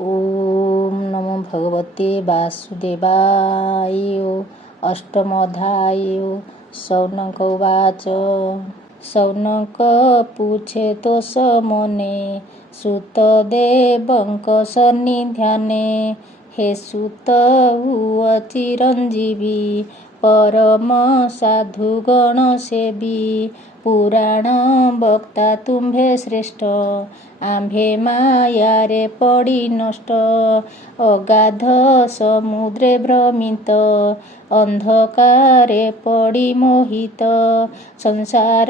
ओम नमो भगवते वासुदेवाय। अष्टमोऽध्याय। शौनक उवाच। शौनक पूछे तो समने सुतदेवଙ୍କ सन्निधाने। हे सुत हुଅ चिरंजीवी परम साधुगण सेवी। पुराण बक्ता तुम्भे श्रेष्ठ आम्भे मायारे पड़ी नष्ट। अगाध समुद्रे भ्रमित अंधकारे पड़ी मोहित। संसार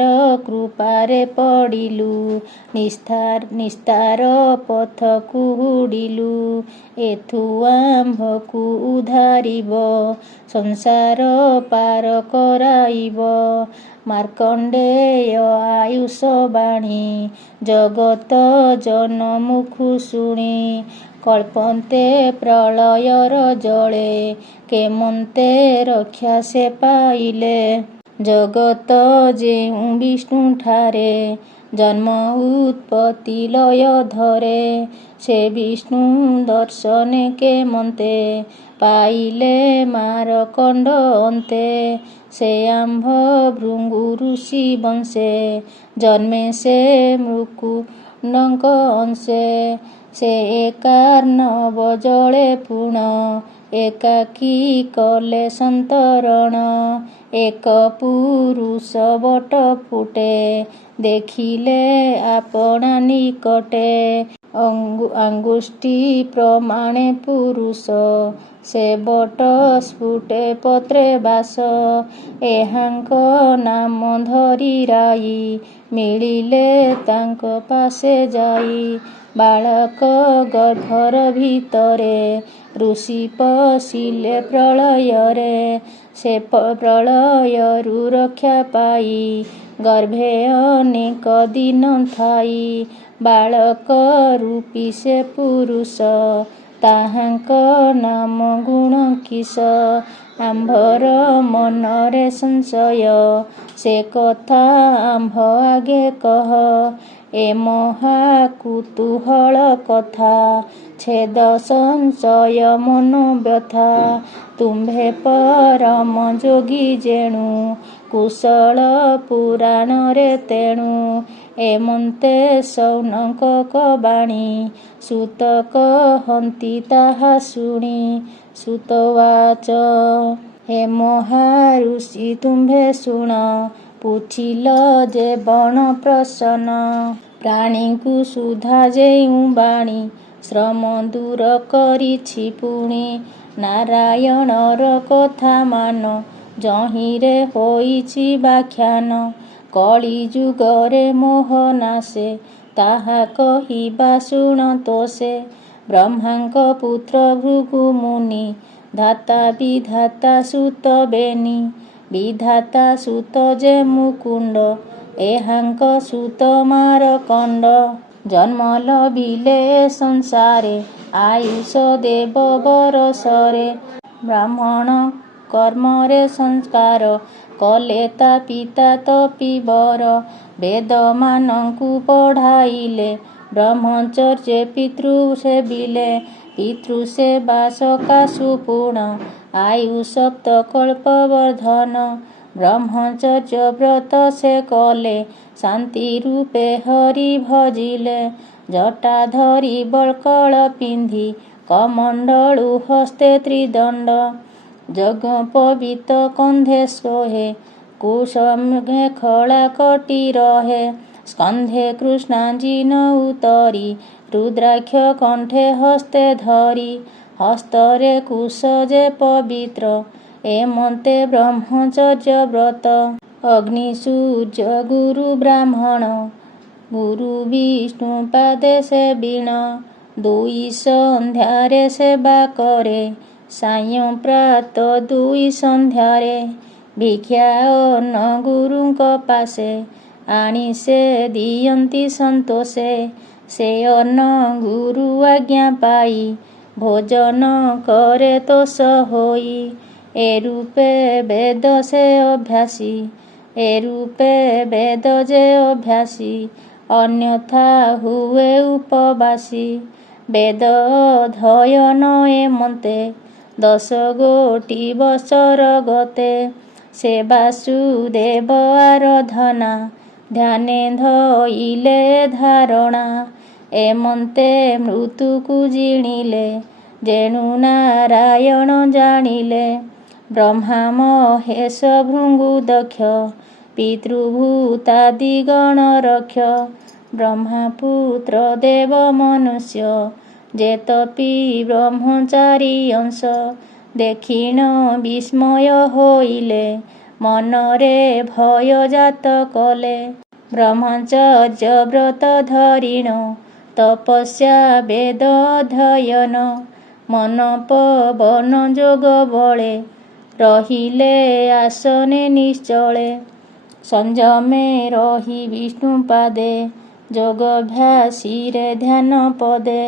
कृपारे पड़िलु निस्तार पथकु हुडिलु। एथु आम्भकु उद्धारिब संसार पार कराइब। मार्कंडेय आयुष बाणी जगत जन मुखु शुणी। कल्पन्ते प्रलयर जले केमन्ते रक्षा से पाइले। जगत जेउ विष्णु ठारे जन्म उत्पत्ति लय धरे। से विष्णु दर्शने केमन्ते पाइले मारकंड अन्ते। से आम्भ भृंगु ऋषि वंशे जन्मे से मृकुंडक अंशे। से एकार्णव जले पूर्ण एकाकी कले संतरण। एक पुरुष बट फुटे देखिले आपना निकटे। अंगुष्ठी प्रमाणे पुरुष से बट स्फुटे पत्रे बास। एहांक नाम धरी राई मिलिले तांक पासे जाई। बालक गर्भर भितरे ऋषि पशिले प्रलୟରେ। से प्रलयरु रक्षा पाई गर्भे अनेक दिन थाई। बालक रूपी से पुरुष ताहांक नाम गुण किस। आम्भर मनरे संशय से कथा आम्भ आगे कह। ए महा कुतूहल कथा छेद संशय मनो व्यथा। तुम्भे परम जोगी जेणु कुशल पुराण रे तेणु। एमन्ते शौनक बाणी सुत कहन्ति ताहा शुणी। सुत उवाच। हे महाऋषि तुम्भे शुण पुछिल जे बण प्रसन्न। प्राणीଙ୍କୁ सुधा जेउ बाणी श्रम दूर करिछि पुणी। नारायणर କଥା मान जहिरे होइछि व्याख्यान। कଳି जुगरे मोह नाशे ताहा कहिबा शुण तोषे। ब्रह्माଙ୍କ पुत्र भृगु मुनि धाता विधाता सुत बेनी। विधाता सुत जे मुकुंड एहांक सुत मारकंड। जन्म लभिले संसारे आयुष देव बरसरे। ब्राह्मण कर्मरे संस्कार कले ता पिता तपीवर। वेद मानंकु पढ़ाइले ब्रह्मचर्ये पितृ सेविले। पितृ सेवा सकाशु पूर्ण आयु सप्त कल्प वर्धन। ब्रह्मचर्य व्रत से कले शांति रूपे हरि भजिले। जटा धरी बल्कल पिंधि कमंडलु हस्ते त्रिदंड। जगपवित कंधे सोहे कुसुमे खला कटी रहे। स्कंधे कृष्णाजिन उतरी रुद्राक्ष कंठे हस्ते धरी। हस्तरे कुश जे पवित्र एमन्ते ब्रह्मचर्य व्रत। अग्नि सूर्य गुरु ब्राह्मण गुरु विष्णु पादे से बीण। दुई संध्यारे सेवा करे सायं प्रात दुई संध्यारे। भिक्षा अन्न गुरुଙ୍କ पासे आଣି से दियंती संतोषे। से अन्न गुरु आज्ञा पाई भोजन करे तोष होई। ए रूपे वेद से अभ्यासी ए रूपे वेद जे अभ्यासी। अन्यथा हुए उपवासी ବେଦ ଅଧ୍ୟୟନ ଏମନ୍ତେ 10 ଗୋଟି ବତ୍ସର ଗତେ। ସେ ବାସୁଦେବ ଆରାଧନା ଧ୍ୟାନେ ଧଇଲେ ଧାରଣା। ଏମନ୍ତେ ମୃତ୍ୟୁକୁ ଜିଣିଲେ ଯେଣୁ ନାରାୟଣ ଜାଣିଲେ। ବ୍ରହ୍ମା ମହେଶ ଭୃଙ୍ଗୁ ଦକ୍ଷ ପିତୃଭୂତାଦି ଗଣ ରକ୍ଷ। ବ୍ରହ୍ମପୁତ୍ର ଦେବ ମନୁଷ୍ୟ ଯେତପି ବ୍ରହ୍ମଚାରୀ ଅଂଶ। ଦେଖିଣ ବିସ୍ମୟ ହୋଇଲେ ମନରେ ଭୟ ଜାତ କଲେ। ବ୍ରହ୍ମଚର୍ଯ୍ୟ ବ୍ରତ ଧରିଣ ତପସ୍ୟା ବେଦ ଅଧ୍ୟୟନ। ମନ ପବନ ଯୋଗ ବଳେ ରହିଲେ ଆସନେ ନିଶ୍ଚଳେ। ସଂଯମେ ରହି ବିଷ୍ଣୁ ପାଦେ ଯୋଗାଭ୍ୟାସୀରେ ଧ୍ୟାନ ପଦେ।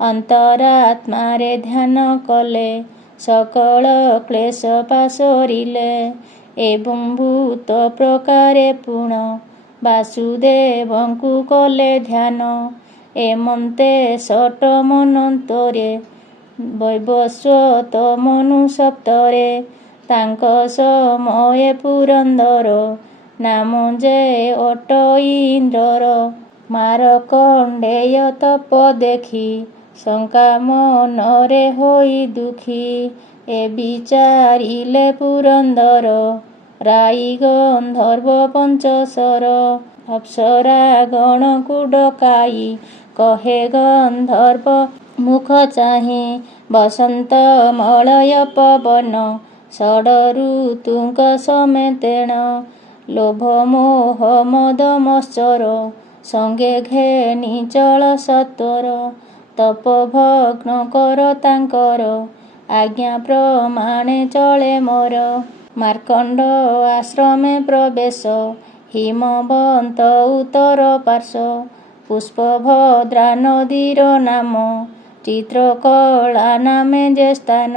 ଅନ୍ତରାତ୍ମାରେ ଧ୍ୟାନ କଲେ ସକଳ କ୍ଲେଶ ପାସୋରିଲେ। ଏବଂ ଭୂତ ପ୍ରକାରେ ପୁଣ ବାସୁଦେବଙ୍କୁ କଲେ ଧ୍ୟାନ। ଏମନ୍ତେ ଷଟ ମନ୍ୱନ୍ତରେ ବୈବସ୍ୱତ ମନୁ ସପ୍ତରେ। ତାଙ୍କ ସମୟେ ପୁରନ୍ଦର ନାମ ଯେ ଅଟଇ ଇନ୍ଦ୍ରର। ମାରକଣ୍ଡେୟ ତପ ଦେଖି ଶଙ୍କା ମନରେ ହୋଇ ଦୁଃଖୀ। ଏ ବିଚାରିଲେ ପୁରନ୍ଦର ରାଇ ଗନ୍ଧର୍ବ ପଞ୍ଚଶର। ଅପ୍ସରା ଗଣକୁ ଡକାଇ କହେ ଗନ୍ଧର୍ବ ମୁଖ ଚାହିଁ। ବସନ୍ତ ମଳୟ ପବନ ଷଡ଼ ଋତୁଙ୍କ ସಮೇତେଣ। ଲୋଭ ମୋହ ମଦ ମତ୍ସର ସଙ୍ଗେ ଘେନି ଚଳ ସତ୍ୱର। ତପ ଭଗ୍ନ କର ତାଙ୍କର ଆଜ୍ଞା ପ୍ରମାଣେ ଚଳେ ମୋର। ମାର୍କଣ୍ଡ ଆଶ୍ରମେ ପ୍ରବେଶ ହିମବନ୍ତ ଉତ୍ତର ପାର୍ଶ୍ୱ। ପୁଷ୍ପଭଦ୍ରା ନଦୀର ନାମ ଚିତ୍ରକଳା ନାମେ ଯେ ସ୍ଥାନ।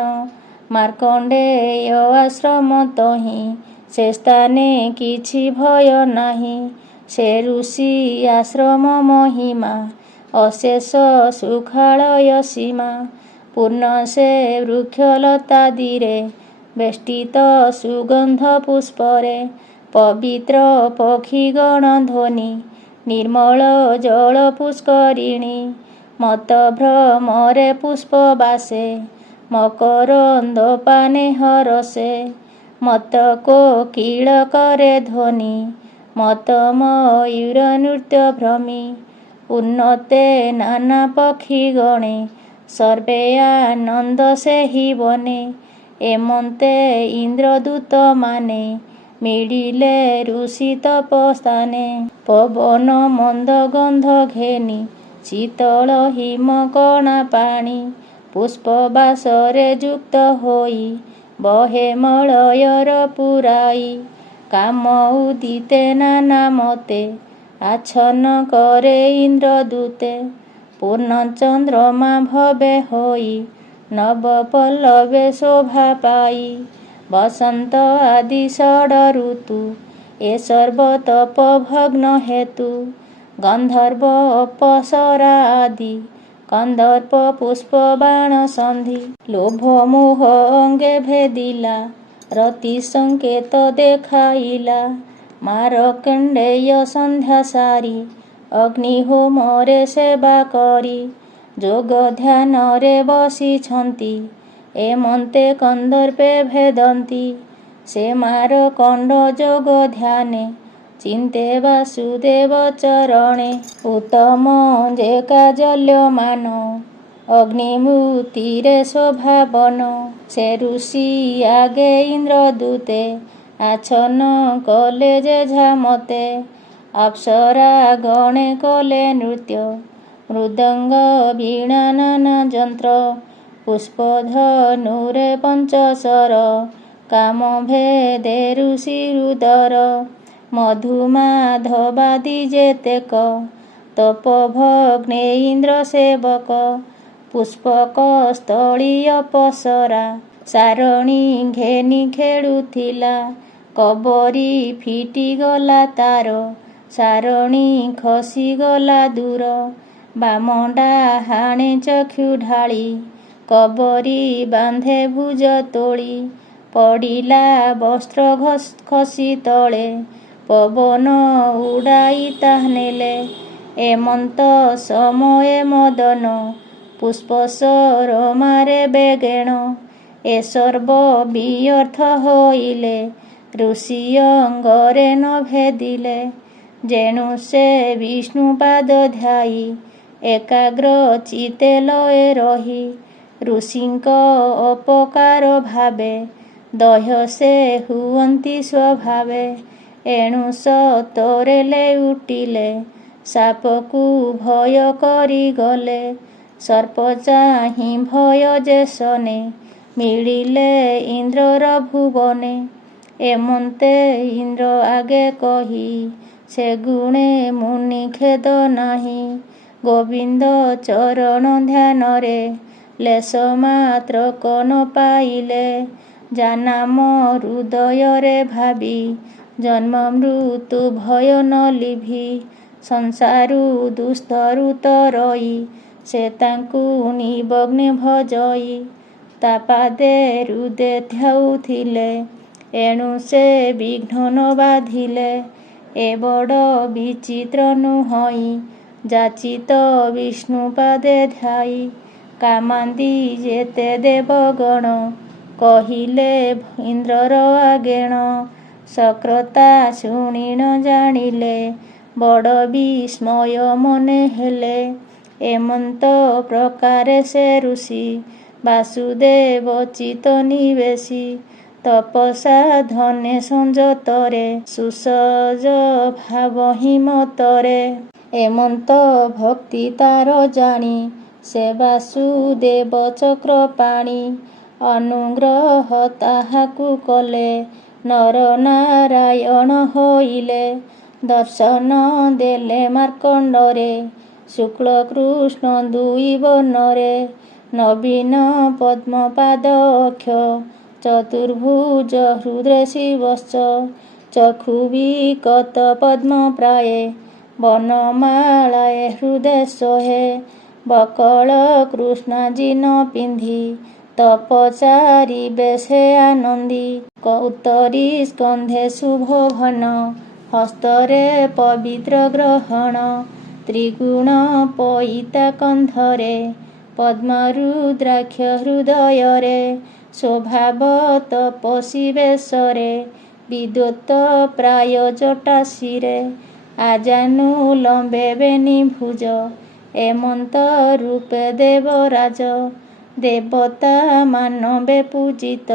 ମାର୍କଣ୍ଡେୟ ଆଶ୍ରମ ତହିଁ ସେ ସ୍ଥାନେ କିଛି ଭୟ ନାହିଁ। ସେ ଋଷି ଆଶ୍ରମ ମହିମା ଅଶେଷ ସୁଖାଳୟ ସୀମା। ପୂର୍ଣ୍ଣ ସେ ବୃକ୍ଷଲତାଦିରେ ବେଷ୍ଟିତ ସୁଗନ୍ଧ ପୁଷ୍ପରେ। ପବିତ୍ର ପକ୍ଷୀଗଣ ଧ୍ୱନି ନିର୍ମଳ ଜଳ ପୁଷ୍କରିଣୀ। ମତ ଭ୍ରମରେ ପୁଷ୍ପ ବାସେ ମକରନ୍ଦ ପାନେ ହରଷେ। ମତ କୋକିଳ କରେ ଧ୍ୱନି ମତ ମୟୂର ନୃତ୍ୟ ଭ୍ରମୀ। ଉନ୍ନତେ ନାନା ପକ୍ଷୀ ଗଣେ ସର୍ବେ ଆନନ୍ଦ ସେହି ବନେ। ଏମନ୍ତେ ଇନ୍ଦ୍ରଦୂତ ମାନେ ମିଳିଲେ ଋଷି ତପସ୍ଥାନେ। ପବନ ମନ୍ଦ ଗନ୍ଧ ଘେନି ଶୀତଳ ହିମ କଣା ପାଣି। ପୁଷ୍ପ ବାସରେ ଯୁକ୍ତ ହୋଇ ବହେ ମଳୟର ପୁରାଇ। କାମ ଉଦିତେ ନାନା ମତେ ଆଚ୍ଛନ୍ନ କରେ ଇନ୍ଦ୍ରଦୂତେ। ପୂର୍ଣ୍ଣ ଚନ୍ଦ୍ରମା ଭବେ ହୋଇ ନବ ପଲ୍ଲବେ ଶୋଭା ପାଇ। ବସନ୍ତ ଆଦି ଷଡ଼ ଋତୁ ଏ ସର୍ବ ତପ ଭଗ୍ନ ହେତୁ। ଗନ୍ଧର୍ବ ଅପସରା ଆଦି କନ୍ଦର୍ପ ପୁଷ୍ପ ବାଣ ସନ୍ଧି। ଲୋଭ ମୋହ ଅଙ୍ଗେ ଭେଦିଲା ରତି ସଂକେତ ଦେଖାଇଲା। ମାରକଣ୍ଡେୟ ସନ୍ଧ୍ୟା ସାରି ଅଗ୍ନିହୋମରେ ସେବା କରି। ଯୋଗ ଧ୍ୟାନରେ ବସିଛନ୍ତି ଏମନ୍ତେ କନ୍ଦର୍ପେ ଭେଦନ୍ତି। ସେ ମାରକଣ୍ଡ ଯୋଗ ଧ୍ୟାନେ ଚିନ୍ତେ ବାସୁଦେବ ଚରଣେ। ଉତ୍ତମ ଯେ କାଜଲ୍ୟମାନ ଅଗ୍ନିମୂର୍ତ୍ତିରେ ଶୋଭାବନ। ସେ ଋଷି ଆଗେ ଇନ୍ଦ୍ରଦୂତେ ଆଚ୍ଛନ୍ନ କଲେ ଯେଝା ମତେ। ଅପ୍ସରା ଗଣେ କଲେ ନୃତ୍ୟ ମୃଦଙ୍ଗ ବୀଣା ନାନା ଯନ୍ତ୍ର। ପୁଷ୍ପଧନୁରେ ପଞ୍ଚଶର କାମ ଭେଦେ ଋଷି ହୃଦର। ମଧୁମାଧବାଦି ଯେତେକ ତପଭଗ୍ନେ ଇନ୍ଦ୍ର ସେବକ। ପୁଷ୍ପକ ସ୍ଥଳୀ ଅପସରା ସାରଣୀ ଘେନି ଖେଳୁଥିଲା। କବରୀ ଫିଟିଗଲା ତାର ସାରଣୀ ଖସିଗଲା ଦୂର। ବାମଣ୍ଡା ହାଣେ ଚକ୍ଷୁ ଢାଳି, କବରୀ ବାନ୍ଧେ ଭୁଜ ତୋଳି। ପଡ଼ିଲା ବସ୍ତ୍ର ଖସି ତଳେ, ପବନ ଉଡ଼ାଇ ତାହା ନେଲେ। ଏମନ୍ତ ସମୟେ ମଦନ, ପୁଷ୍ପ ସରୋମାରେ ବେଗେଣ। ଏ ସର୍ବ ବିୟର୍ଥ ହୋଇଲେ, ଋଷି ଅଙ୍ଗରେ ନ ଭେଦିଲେ। ଯେଣୁ ସେ ବିଷ୍ଣୁ ପାଦ ଧ୍ୟାଇ, ଏକାଗ୍ର ଚିତ୍ତେ ଲୟେ ରହି। ଋଷିଙ୍କ ଅପକାର ଭାବେ, ଦହ୍ୟ ସେ ହୁଅନ୍ତି ସ୍ୱଭାବେ। ଏଣୁ ସତରେ ଲେଉଟିଲେ, ସାପକୁ ଭୟ କରି ଗଲେ। ସର୍ପ ଚାହିଁ ଭୟ ଯେସନେ, ମିଳିଲେ ଇନ୍ଦ୍ରର ଭୁବନେ। ଏମନ୍ତେ ଇନ୍ଦ୍ର ଆଗେ କହି, ସେ ଗୁଣେ ମୁନି ଖେଦ ନାହିଁ। ଗୋବିନ୍ଦ ଚରଣ ଧ୍ୟାନରେ, ଲେଶ ମାତ୍ରକ ନ ପାଇଲେ। ଯାନାମ ହୃଦୟରେ ଭାବି, ଜନ୍ମ ମୃତ୍ୟୁ ଭୟ ନ ଲିଭି। ସଂସାରୁ ଦୁସ୍ତରୁ ତରଇ, ସେ ତାଙ୍କୁ ନିବଗ୍ନେ ଭଜଇ। ତା ପାଦେ ହୃଦେ ଧ୍ୟାଉଥିଲେ, ଏଣୁ ସେ ବିଘ୍ନ ନ ବାଧିଲେ। ଏ ବଡ଼ ବିଚିତ୍ର ନୁହଁଇ, ଯାଚିତ ବିଷ୍ଣୁ ପାଦେ ଧ୍ୟାଇ। କାମାନ୍ଦି ଯେତେ ଦେବଗଣ, କହିଲେ ଇନ୍ଦ୍ରର ଆଗେଣ। ସକ୍ରତା ଶୁଣି ନ ଜାଣିଲେ, ବଡ଼ ବିସ୍ମୟ ମନେ ହେଲେ। ଏମନ୍ତ ପ୍ରକାରେ ସେ ଋଷି, ବାସୁଦେବ ଚିତ୍ତ ନିବେଶି। ତପସା ଧନେ ସଂଯତରେ, ସୁସଜ ଭାବ ହିଁ ମତରେ। ଏମନ୍ତ ଭକ୍ତି ତାର ଜାଣି, ସେ ବାସୁଦେବ ଚକ୍ରପାଣି। ଅନୁଗ୍ରହ ତାହାକୁ କଲେ, ନର ନାରାୟଣ ହୋଇଲେ। ଦର୍ଶନ ଦେଲେ ମାର୍କଣ୍ଡରେ, ଶୁକ୍ଳ କୃଷ୍ଣ ଦୁଇ ବର୍ଣ୍ଣରେ। ନବୀନ ପଦ୍ମପାଦ ଅକ୍ଷ, ଚତୁର୍ଭୁଜ ହୃଦେ ଶିବଶ୍ଚ। ଚକ୍ଷୁ ବିକଟ ପଦ୍ମପ୍ରାୟେ, ବନମାଳାଏ ହୃଦେ ଶୋହେ। ବକଳ କୃଷ୍ଣାଜିନ ପିନ୍ଧି, ତପଚାରୀ ବେଶେ ଆନନ୍ଦୀ। ଉତ୍ତରୀ ସ୍କନ୍ଧେ ସୁଶୋଭନ, ହସ୍ତରେ ପବିତ୍ର ଗ୍ରହଣ। ତ୍ରିଗୁଣ ପଇତା କଣ୍ଠରେ, ପଦ୍ମ ରୁଦ୍ରାକ୍ଷ ହୃଦୟରେ। ସ୍ୱଭାବ ତପସ୍ୱୀ ବେଶରେ, ବିଦ୍ୱତ ପ୍ରାୟ ଜଟା ଶିରେ। ଆଜାନୁଲମ୍ବେ ବେଣୀ ଭୁଜ, ଏମନ୍ତ ରୂପେ ଦେବରାଜ। ଦେବତା ମାନବେ ପୂଜିତ,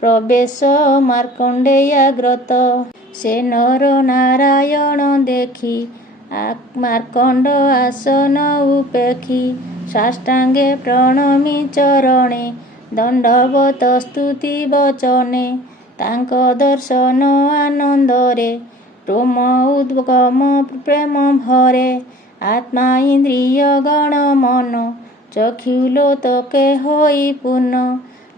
ପ୍ରବେଶ ମାର୍କଣ୍ଡେୟାଗ୍ରତ। ସେ ନର ନାରାୟଣ ଦେଖି, ମାର୍କଣ୍ଡ ଆସନ ଉପେକ୍ଷି। ସାଷ୍ଟାଙ୍ଗେ ପ୍ରଣମି ଚରଣେ, ଦଣ୍ଡବତ ସ୍ତୁତି ବଚନେ। ତାଙ୍କ ଦର୍ଶନ ଆନନ୍ଦରେ, ରୋମ ଉଦ୍ଗମ ପ୍ରେମ ଭରେ। ଆତ୍ମା ଇନ୍ଦ୍ରିୟ ଗଣ ମନ, ଚକ୍ଷୁ ଲୋତକେ ହୋଇ ପୂର୍ଣ୍ଣ।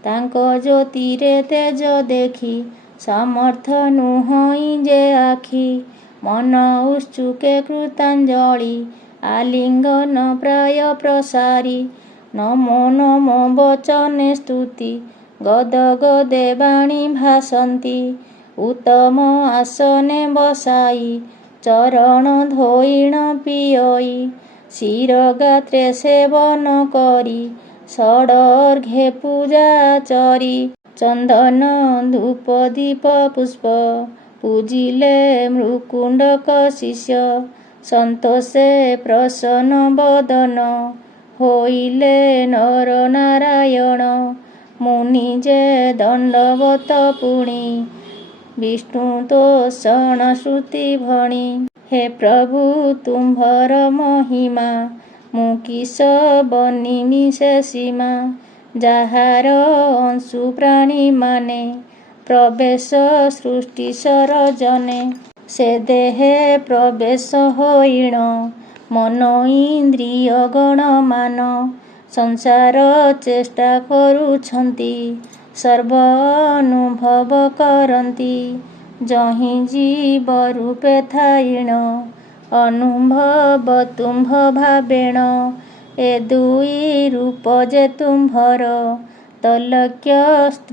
ତାଙ୍କ ଜ୍ୟୋତିରେ ତେଜ ଦେଖି, ସମର୍ଥ ନୁହଁଇ ଯେ ଆଖି। ମନ ଉତ୍ସୁକେ କୃତାଞ୍ଜଳି, ଆଲିଙ୍ଗନ ପ୍ରାୟ ପ୍ରସାରି। ନମୋ ନମୋ ବଚନେ ସ୍ତୁତି, ଗଦ ଗଦେ ବାଣୀ ଭାସନ୍ତି। ଉତ୍ତମ ଆସନେ ବସାଇ, ଚରଣ ଧୋଇଣ ପିୟଇ। ଶିର ଗାତ୍ରେ ସେବନ କରି, ଷଡ଼ର୍ଘ୍ୟେ ପୂଜାଚରି। ଚନ୍ଦନ ଧୂପ ଦୀପ ପୁଷ୍ପ, ପୂଜିଲେ ମୃକୁଣ୍ଡକ ଶିଷ୍ୟ। ସନ୍ତୋଷେ ପ୍ରସନ୍ନ ବଦନ, ହୋଇଲେ ନର ନାରାୟଣ। ମୁନି ଯେ ଦଣ୍ଡବତ ପୁଣି, ବିଷ୍ଣୁ ତୋଷଣ ଶ୍ରୁତି ଭଣି। ହେ ପ୍ରଭୁ ତୁମ୍ଭର ମହିମା, ମୁଁ କିସ ବନିମି ସେ ସୀମା। ଯାହାର ଅଂଶୁ ପ୍ରାଣୀମାନେ, ପ୍ରବେଶ ସୃଷ୍ଟି ସରଜନେ। ସେ ଦେହେ ପ୍ରବେଶ ହୋଇଣ, ମନ ଇନ୍ଦ୍ରିୟ ଗଣମାନ। ସଂସାର ଚେଷ୍ଟା କରୁଛନ୍ତି, ସର୍ବ ଅନୁଭବ କରନ୍ତି। ଯହିଁ ଜୀବ ରୂପେ ଥାଇଣ, ଅନୁଭବ ତୁମ୍ଭ ଭାବେଣ। ଏ ଦୁଇ ରୂପ ଯେ ତୁମ୍ଭର, ତଲକ୍ୟ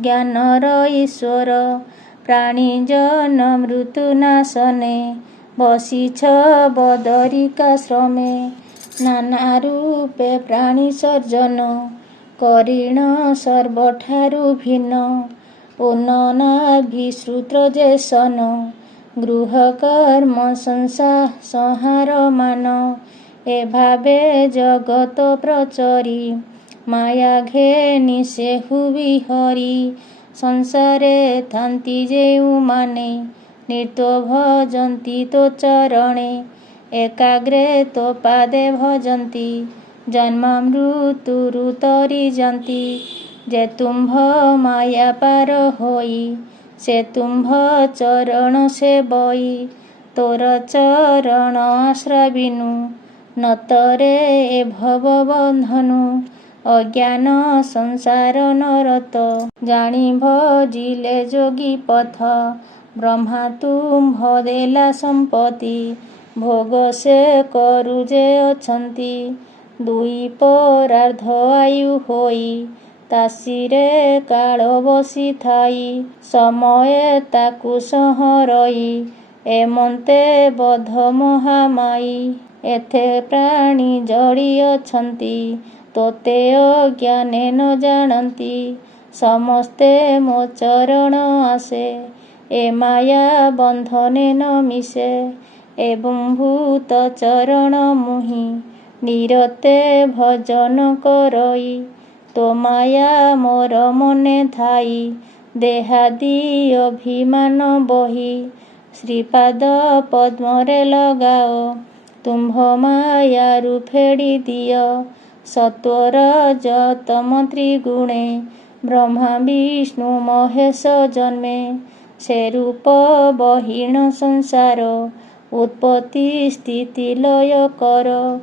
ଜ୍ଞାନର ଈଶ୍ୱର। ପ୍ରାଣିଜନ ମୃତ୍ୟୁ ନାଶନେ, ବସିଛ ବଦରିକାଶ୍ରମେ। ନାନା ରୂପେ ପ୍ରାଣୀ ସର୍ଜନ, କରିଣ ସର୍ବଠାରୁ ଭିନ୍ନ। ଓନନାଭିଶ୍ରୁତ ଯେ ସନ, ଗୃହକର୍ମ ସଂହାର ମାନ। ଏ ଭାବେ ଜଗତ ପ୍ରଚରି, ମାୟା ଘେନି ସେହୁ ବିହରି। ସଂସାରେ ଥାନ୍ତି ଯେଉଁମାନେ, ନିତ୍ୟ ଭଜନ୍ତି ତୋ ଚରଣେ। ଏକାଗ୍ରେ ତୋ ପାଦେ ଭଜନ୍ତି, ଜନ୍ମ ମୃତ୍ୟୁରୁ ତରି ଯାନ୍ତି। ଯେ ତୁମ୍ଭ ମାୟା ପାର ହୋଇ, ସେ ତୁମ୍ଭ ଚରଣ ସେବଇ। ତୋର ଚରଣ ଆଶ୍ରା ବିନୁ, ନତରେ ଏ ଭବ ବନ୍ଧନୁ। ଅଜ୍ଞାନ ସଂସାର ନରତ, ଜାଣି ଭଜିଲେ ଯୋଗୀ ପଥ। ବ୍ରହ୍ମା ତୁମ୍ଭ ଦେଲା ସମ୍ପତ୍ତି, ଭୋଗ ସେ କରୁ ଯେ ଅଛନ୍ତି। ଦୁଇ ପରାର୍ଦ୍ଧ ଆୟୁ ହୋଇ, ତାସିରେ କାଳ ବସିଥାଇ। ସମୟେ ତାକୁ ସଂହରଇ, ଏମନ୍ତେ ବଧ ମହାମାଇ। ଏଥେ ପ୍ରାଣୀ ଜଡ଼ି ଅଛନ୍ତି, ତୋତେ ଅଜ୍ଞାନେ ନ ଜାଣନ୍ତି। ସମସ୍ତେ ମୋ ଚରଣ ଆସେ, ଏ ମାୟା ବନ୍ଧନେ ନ ମିଶେ। ଏବଂ ଭୂତ ଚରଣ ମୁହିଁ, ନିରତେ ଭଜନ କରଇ। ତୋ ମାୟା ମୋର ମନେ ଥାଇ, ଦେହାଦି ଅଭିମାନ ବହି। ଶ୍ରୀପାଦ ପଦ୍ମରେ ଲଗାଅ, ତୁମ୍ଭ ମାୟାରୁ ଫେଡ଼ି ଦିଅ। ସତ୍ୱର ଯତମ ତ୍ରିଗୁଣେ, ବ୍ରହ୍ମା ବିଷ୍ଣୁ ମହେଶ ଜନ୍ମେ। ସେ ରୂପ ବହିଣ ସଂସାର, ଉତ୍ପତ୍ତି ସ୍ଥିତି ଲୟ କର।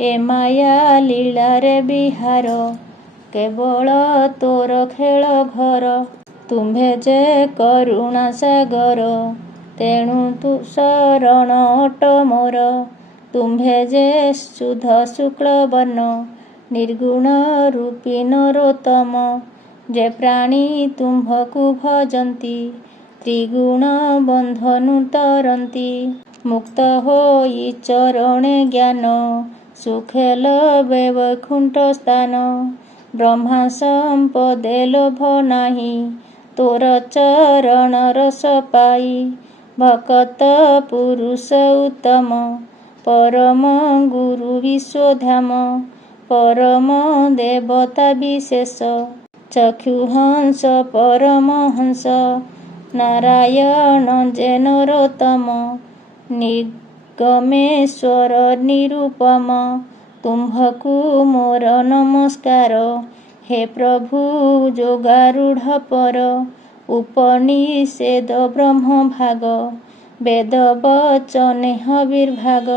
ଏ ମାୟା ଲୀଳାରେ ବିହାର, କେବଳ ତୋର ଖେଳ ଘର। ତୁମ୍ଭେ ଯେ କରୁଣା ସାଗର, ତେଣୁ ତୁ ଶରଣ ଅଟ ମୋର। ତୁମ୍ଭେ ଯେ ଶୁଦ୍ଧ ଶୁକ୍ଳ ବର୍ଣ୍ଣ, ନିର୍ଗୁଣ ରୂପୀ ନରୋତ୍ତମ। ଯେ ପ୍ରାଣୀ ତୁମ୍ଭକୁ ଭଜନ୍ତି, ତ୍ରିଗୁଣ ବନ୍ଧନୁ ତରନ୍ତି। ମୁକ୍ତ ହୋଇ ଚରଣେ ଜ୍ଞାନ, ସୁଖେ ଲଭେ ବୈକୁଣ୍ଠ ସ୍ଥାନ। ବ୍ରହ୍ମା ସମ୍ପଦେ ଲୋଭ ନାହିଁ, ତୋର ଚରଣ ରସ ପାଇ। ଭକତ ପୁରୁଷ ଉତ୍ତମ, ପରମ ଗୁରୁ ବିଶ୍ୱଧାମ। ପରମ ଦେବତା ବିଶେଷ, ଚକ୍ଷୁ ହଂସ ପରମହଂସ। ନାରାୟଣ ଯେ ନରୋତ୍ତମ, ନିଗମେଶ୍ୱର ନିରୁପମ। ତୁମ୍ଭକୁ ମୋର ନମସ୍କାର, ହେ ପ୍ରଭୁ ଯୋଗାରୂଢ଼ ପର। ଉପନିଷେଦ ବ୍ରହ୍ମ ଭାଗ, ବେଦ ବଚନେ ହବିର୍ଭାଗ।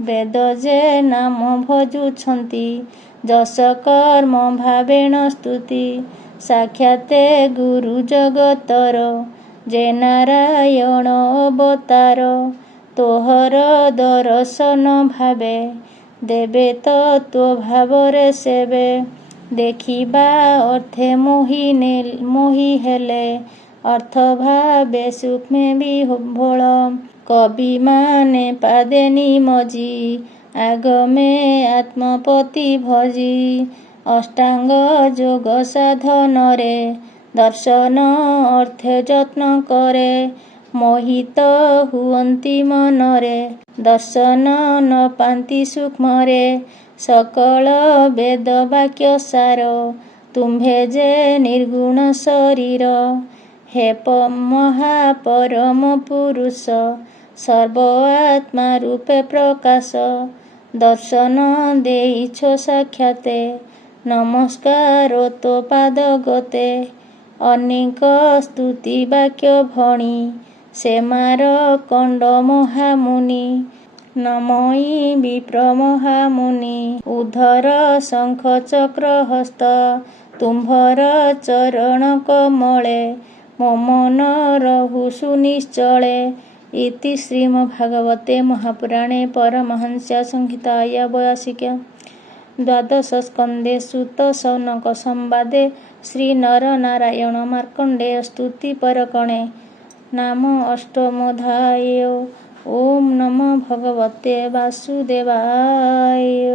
ବେଦ ଯେ ନାମ ଭଜୁଛନ୍ତି, ଯଶ କର୍ମ ଭାବେଣ ସ୍ତୁତି। ସାକ୍ଷାତେ ଗୁରୁ ଜଗତର, ଯେ ନାରାୟଣ ଅବତାର। ତୋହର ଦରଶନ ଭାବେ, ଦେବେ ତତ୍ତ୍ୱ ଭାବରେ ସେବେ। ଦେଖିବା ଅର୍ଥେ ମୋହି ହେଲେ, ଅର୍ଥ ଭାବେ ସୂକ୍ଷ୍ମେ ବିଭୋଳ। କବିମାନେ ପାଦେ ନିମଜି, ଆଗମେ ଆତ୍ମପତି ଭଜି। ଅଷ୍ଟାଙ୍ଗ ଯୋଗ ସାଧନରେ, ଦର୍ଶନ ଅର୍ଥେ ଯତ୍ନ କରେ। ମୋହିତ ହୁଅନ୍ତି ମନରେ, ଦର୍ଶନ ନ ପାନ୍ତି ସୂକ୍ଷ୍ମରେ। ସକଳ ବେଦ ବାକ୍ୟ ସାର, ତୁମ୍ଭେ ଯେ ନିର୍ଗୁଣ ଶରୀର। ହେ ମହାପରମ ପୁରୁଷ, ସର୍ବ ଆତ୍ମା ରୂପେ ପ୍ରକାଶ। ଦର୍ଶନ ଦେଇଛ ସାକ୍ଷାତେ, ନମସ୍କାର ତୋ ପାଦଗତେ। ଅନେକ ସ୍ତୁତି ବାକ୍ୟ ଭଣି, ସେ ମାର କଣ୍ଡ ମହାମୁନି। ନମଇ ବିପ୍ର ମହାମୁନି, ଉଦ୍ଧର ଶଙ୍ଖ ଚକ୍ର ହସ୍ତ। ତୁମ୍ଭର ଚରଣ କମଳେ, ମୋ ମନ ରହୁ ସୁନିଶ୍ଚଳେ। इति श्रीमद्भागवते महापुराणे परमहंस्यासंहितायां वैयासिक्यां द्वादशस्कन्धे सूतशौनकसंवादे श्रीनरनारायणमार्कण्डेयस्तुतिपर्वणे नाम अष्टमोऽध्यायो। ॐ नमो भगवते वासुदेवाय।